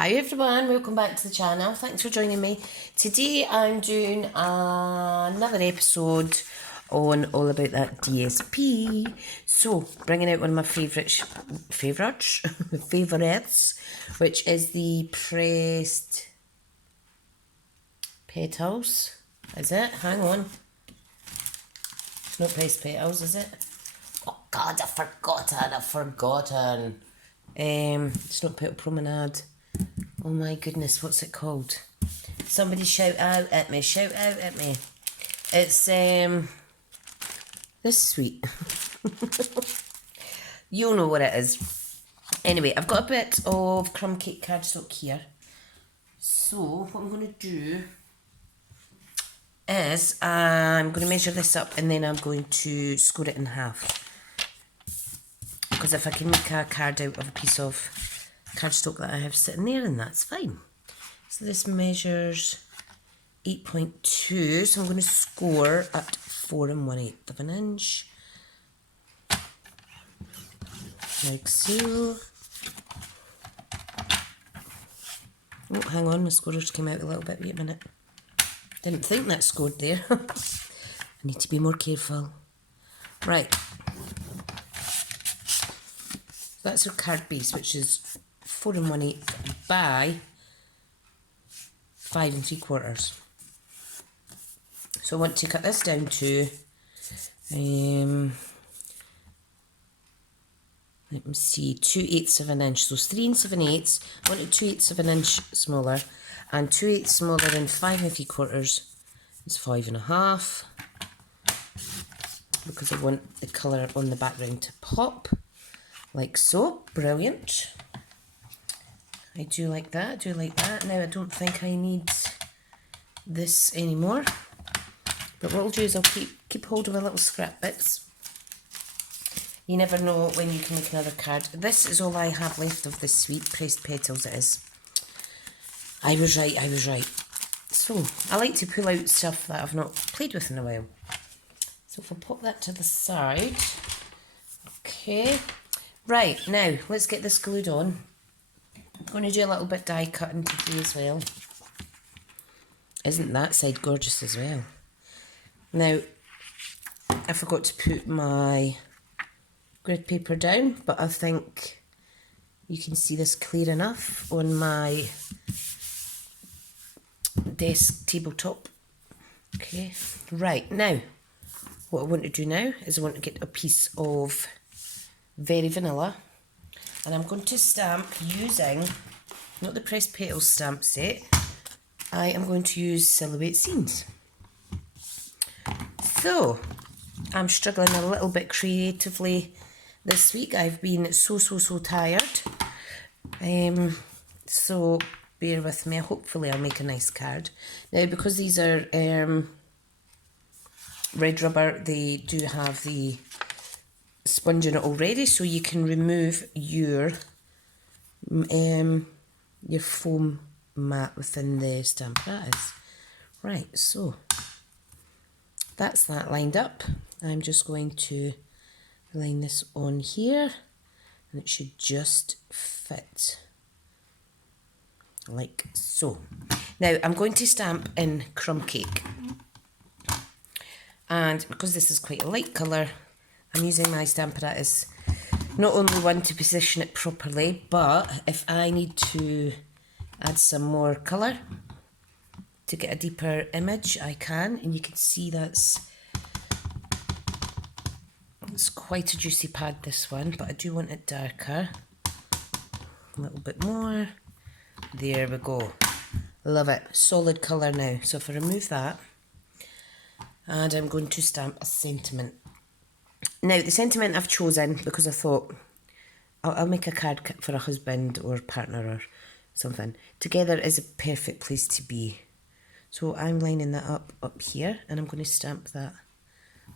Hi everyone, welcome back to the channel. Thanks for joining me. Today I'm doing another episode on all about that DSP. So, bringing out one of my favourites, which is the pressed Petals. Is it? Hang on. It's not pressed Petals, is it? Oh God, I've forgotten. It's not Petal Promenade. Oh my goodness, what's it called? Somebody shout out at me. It's this sweet. You'll know what it is. Anyway, I've got a bit of crumb cake cardstock here. So what I'm going to do is I'm going to measure this up and then I'm going to score it in half. Because if I can make a card out of a piece of cardstock that I have sitting there, and that's fine. So this measures 8.2, so I'm going to score at 4 1/8 of an inch, like so. Oh, hang on, my scorers came out a little bit. Wait a minute. Didn't think that scored there. I need to be more careful. Right. That's our card base, which is 4 1/8 by 5 3/4. So I want to cut this down to, let me see, 2/8 of an inch. So 3 7/8. I want it 2/8 of an inch smaller, and 2/8 smaller than 5 3/4 is 5 1/2, because I want the colour on the background to pop. Like so. Brilliant. I do like that. Now I don't think I need this anymore. But what I'll do is I'll keep hold of my little scrap bits. You never know when you can make another card. This is all I have left of this sweet pressed petals. It is. I was right. So I like to pull out stuff that I've not played with in a while. So if I pop that to the side. Okay. Right, now, let's get this glued on. I'm going to do a little bit die cutting today as well. Isn't that side gorgeous as well? Now, I forgot to put my grid paper down, but I think you can see this clear enough on my desk tabletop. Okay, right, now, what I want to do now is I want to get a piece of Very Vanilla, and I'm going to stamp using, not the pressed petals stamp set, I am going to use Silhouette Scenes. So, I'm struggling a little bit creatively this week. I've been so tired, so bear with me. Hopefully I'll make a nice card. Now, because these are red rubber, they do have the sponge in it already, so you can remove your foam mat within the stamp. That is right. So that's that lined up. I'm just going to line this on here, and it should just fit like so. Now I'm going to stamp in crumb cake, and because this is quite a light colour, I'm using my Stampin' Up as not only one to position it properly, but if I need to add some more colour to get a deeper image, I can. And you can see it's quite a juicy pad, this one, but I do want it darker. A little bit more. There we go. Love it. Solid colour now. So if I remove that, and I'm going to stamp a sentiment. Now, the sentiment I've chosen because I thought I'll make a card for a husband or partner or something. Together is a perfect place to be. So I'm lining that up here, and I'm going to stamp that.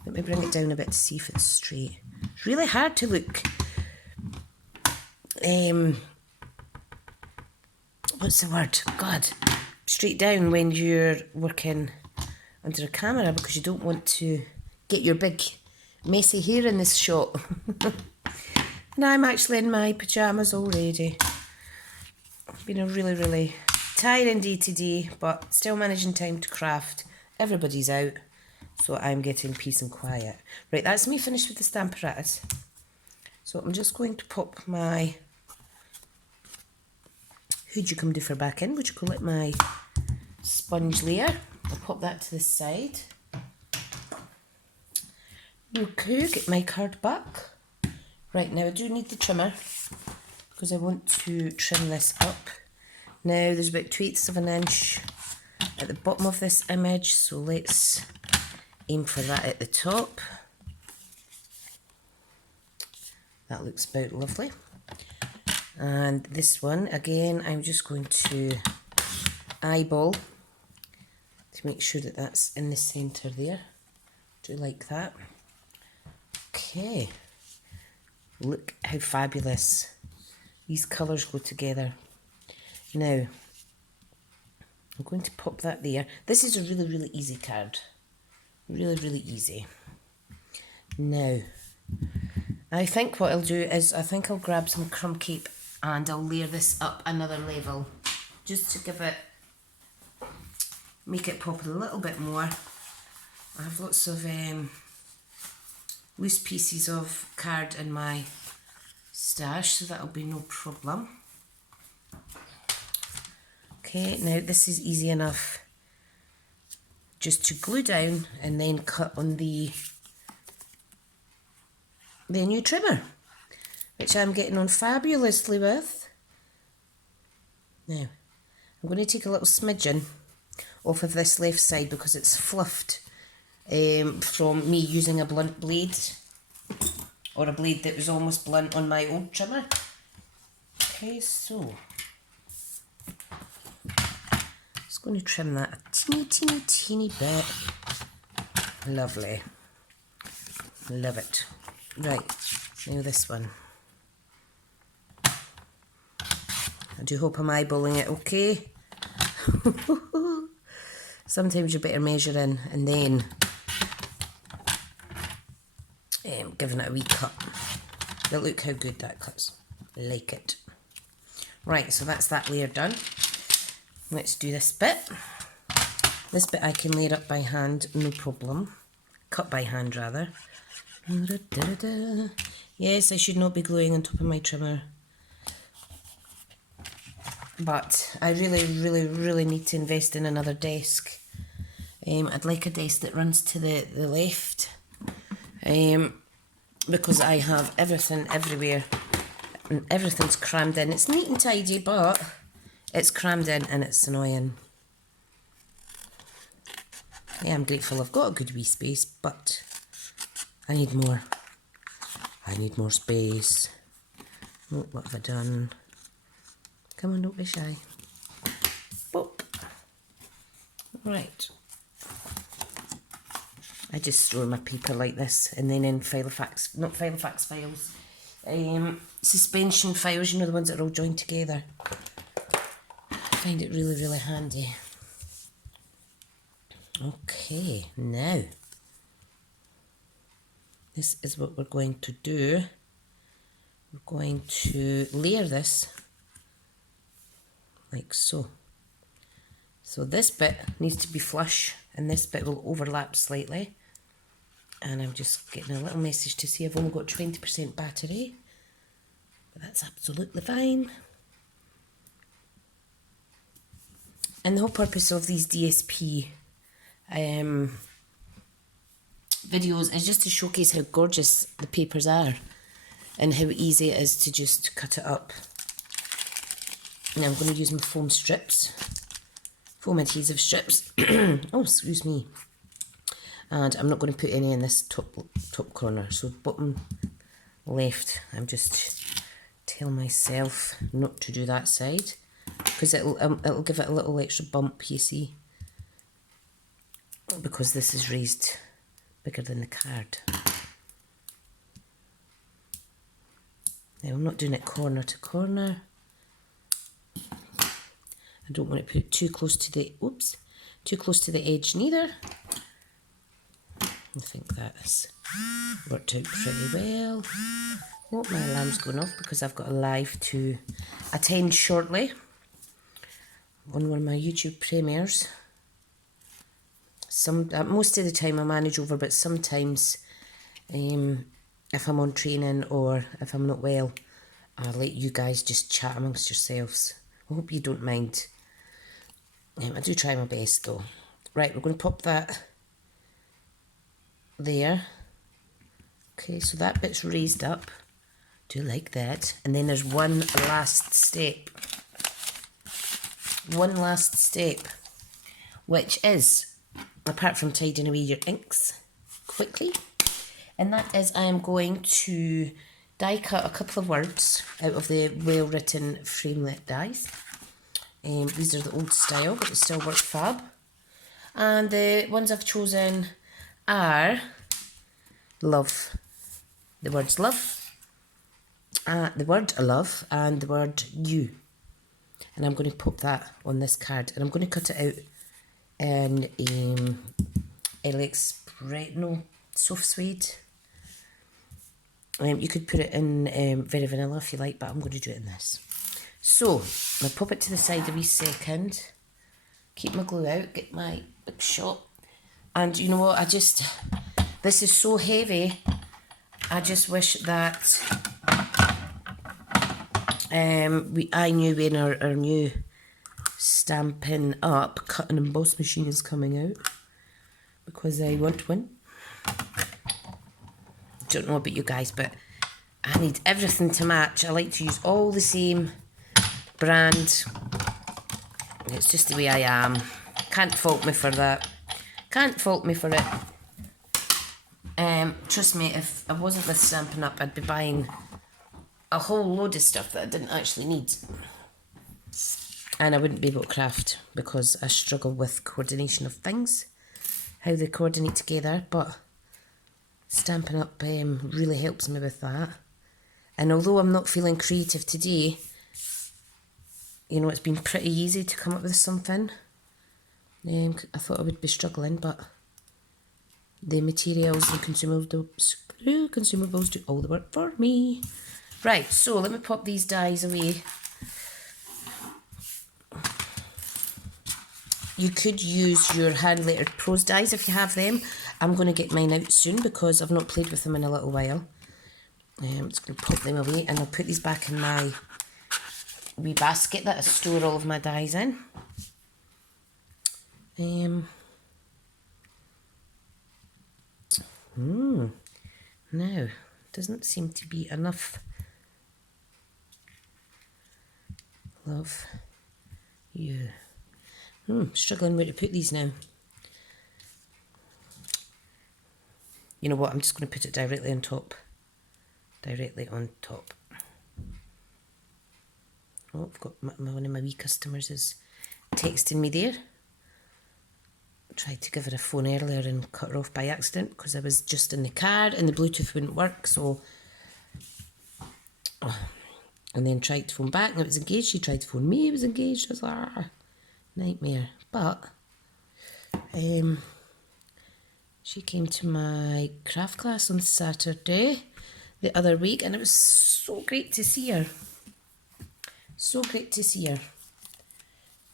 Let me bring it down a bit to see if it's straight. It's really hard to look, what's the word? God, straight down when you're working under a camera, because you don't want to get your big messy hair in this shot. And I'm actually in my pyjamas already. Been a really, really tiring day today, but still managing time to craft. Everybody's out, so I'm getting peace and quiet. Right, that's me finished with the stamp apparatus. So I'm just going to pop my who'd you come to for back in, which you call it, my sponge layer. I'll pop that to the side. Okay, get my card back. Right, now I do need the trimmer because I want to trim this up. Now there's about 2/8 of an inch at the bottom of this image, so let's aim for that at the top. That looks about lovely. And this one, again, I'm just going to eyeball to make sure that that's in the centre there. Do like that. Okay. Look how fabulous these colours go together. Now, I'm going to pop that there. This is a really, really easy card. Really, really easy. Now, I think what I'll do is, I think I'll grab some crumb cape and I'll layer this up another level just to give it, make it pop a little bit more. I have lots of loose pieces of card in my stash, so that'll be no problem. Okay, now this is easy enough just to glue down and then cut on the new trimmer, which I'm getting on fabulously with. Now, I'm going to take a little smidgen off of this left side because it's fluffed from me using a blunt blade, or a blade that was almost blunt on my old trimmer. Okay, so just going to trim that a teeny bit. Lovely. Love it. Right, now this one. I do hope I'm eyeballing it okay. Sometimes you better measure in and then giving it a wee cut. But look how good that cuts. Like it. Right, so that's that layer done. Let's do this bit. This bit I can layer up by hand, no problem. Cut by hand rather. Yes, I should not be gluing on top of my trimmer, but I really need to invest in another desk. I'd like a desk that runs to the left, because I have everything everywhere and everything's crammed in. It's neat and tidy, but it's crammed in and it's annoying. Yeah, I'm grateful I've got a good wee space, but I need more. I need more space. Oh, what have I done? Come on, don't be shy. Boop. Right. I just store my paper like this, and then in not Filofax files, suspension files, you know, the ones that are all joined together. I find it really handy. Okay, now this is what we're going to do. We're going to layer this like so. So this bit needs to be flush and this bit will overlap slightly. And I'm just getting a little message to say I've only got 20% battery, but that's absolutely fine. And the whole purpose of these DSP videos is just to showcase how gorgeous the papers are and how easy it is to just cut it up. Now I'm going to use my foam adhesive strips. Oh, excuse me. And I'm not going to put any in this top corner. So bottom left, I'm just telling myself not to do that side because it'll give it a little extra bump, you see, because this is raised bigger than the card. Now I'm not doing it corner to corner. I don't want to put too close to the edge neither. I think that's worked out pretty well. Oh, my alarm's going off because I've got a live to attend shortly. on one of my YouTube premieres. Most of the time I manage over, but sometimes if I'm on training or if I'm not well, I'll let you guys just chat amongst yourselves. I hope you don't mind. I do try my best though. Right, we're going to pop that there. Okay, so that bit's raised up. Do like that. And then there's one last step. One last step, which is, apart from tidying away your inks quickly, and that is I am going to die cut a couple of words out of the well-written framelit dies. These are the old style, but they still work fab. And the ones I've chosen are love. The words love, the word love, and the word you. And I'm going to pop that on this card, and I'm going to cut it out in soft suede. You could put it in very vanilla if you like, but I'm going to do it in this. So I'll pop it to the side a wee second, keep my glue out, get my big shot, and you know what, this is so heavy, I just wish that I knew when our new Stampin Up cut and emboss machine is coming out, because I want one. Don't know about you guys, but I need everything to match. I like to use all the same brand. It's just the way I am. Can't fault me for that. Can't fault me for it. Trust me, if I wasn't with Stampin Up, I'd be buying a whole load of stuff that I didn't actually need. And I wouldn't be able to craft because I struggle with coordination of things, how they coordinate together, but Stampin Up really helps me with that. And although I'm not feeling creative today, you know, it's been pretty easy to come up with something. I thought I would be struggling, but the materials and consumables do all the work for me. Right, so let me pop these dies away. You could use your hand-lettered prose dies if you have them. I'm going to get mine out soon because I've not played with them in a little while. I'm just going to pop them away, and I'll put these back in my wee basket that I store all of my dies in. Now, doesn't seem to be enough. Love you. Struggling where to put these now. You know what, I'm just going to put it directly on top. Directly on top. Oh, I've got one of my wee customers is texting me there. I tried to give her a phone earlier and cut her off by accident because I was just in the car and the Bluetooth wouldn't work, so... And then tried to phone back and it was engaged. She tried to phone me, it was engaged. I was like, nightmare. But she came to my craft class on Saturday the other week, and it was so great to see her. So great to see her.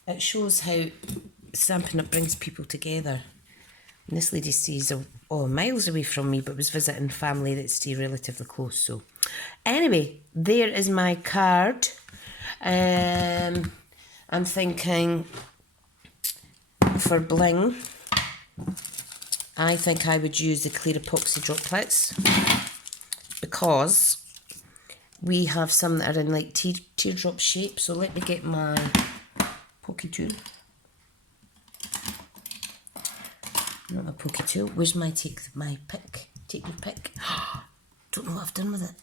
It shows how Stampin' Up brings people together. And this lady stays miles away from me, but was visiting family that stay relatively close. So anyway, there is my card. I'm thinking for bling, I think I would use the clear epoxy droplets because we have some that are in like teardrop shape. So let me get my pokey tool. Not my pokey tool. Where's my take pick? Take your pick. Don't know what I've done with it.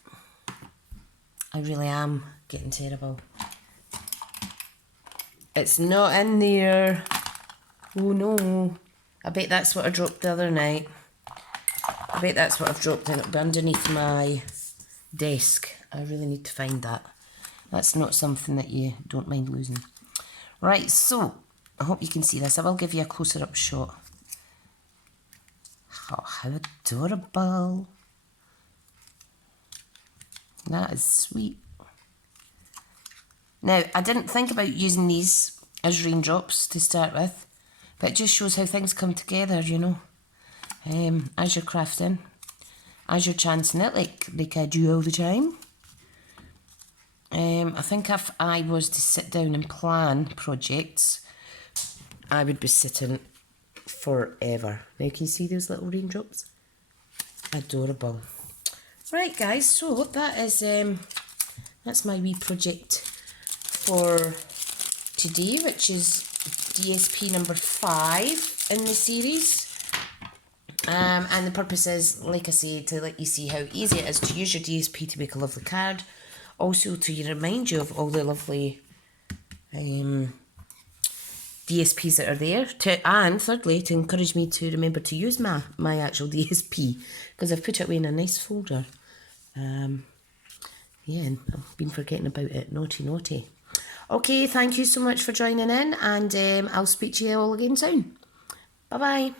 I really am getting terrible. It's not in there. Oh no. I bet that's what I dropped the other night. I bet that's what I've dropped in. It'll be underneath my desk. I really need to find that. That's not something that you don't mind losing. Right, so I hope you can see this. I will give you a closer up shot. Oh, how adorable. That is sweet. Now, I didn't think about using these as raindrops to start with, but it just shows how things come together, you know, as you're crafting, as you're chancing it, like I do all the time. I think if I was to sit down and plan projects, I would be sitting forever. Now can you see those little raindrops? Adorable. Right guys, so that is that's my wee project for today, which is DSP number 5 in the series. And the purpose is, like I say, to let you see how easy it is to use your DSP to make a lovely card. Also to remind you of all the lovely DSPs that are there. And thirdly, to encourage me to remember to use my actual DSP, because I've put it away in a nice folder. Yeah, and I've been forgetting about it. Naughty, naughty. Okay, thank you so much for joining in, and I'll speak to you all again soon. Bye-bye.